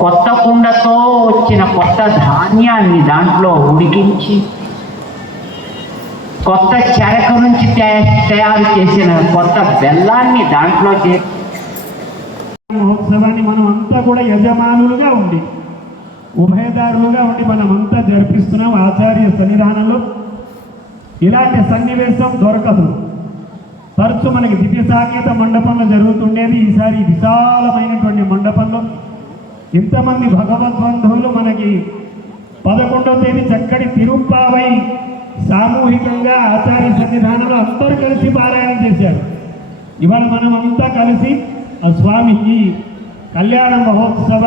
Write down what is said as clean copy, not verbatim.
కొత్త కుండతో వచ్చిన కొత్త ధాన్యాన్ని దాంట్లో ఉడికించి కొత్త చెరక నుంచి తయారు చేసిన కొత్త బెల్లాన్ని దాంట్లో మహోత్సవాన్ని మనం అంతా కూడా యజమానులుగా ఉండి ఉభయదారులుగా ఉండి మనమంతా జరిపిస్తున్నాం. ఆచార్య సన్నిధానంలో ఇలాంటి సన్నివేశం దొరకదు. తరచు మనకి దివ్య సాకేత మండపంలో జరుగుతుండేది. ఈసారి విశాలమైనటువంటి మండపంలో ఇంతమంది భగవద్బంధువులు మనకి 11వ తేదీ చక్కటి తిరుప్పావై సామూహికంగా ఆచార్య సన్నిధానంలో అందరూ కలిసి పారాయణం చేశారు. ఇవాళ మనం అంతా కలిసి ఆ స్వామి ఈ కళ్యాణ మహోత్సవ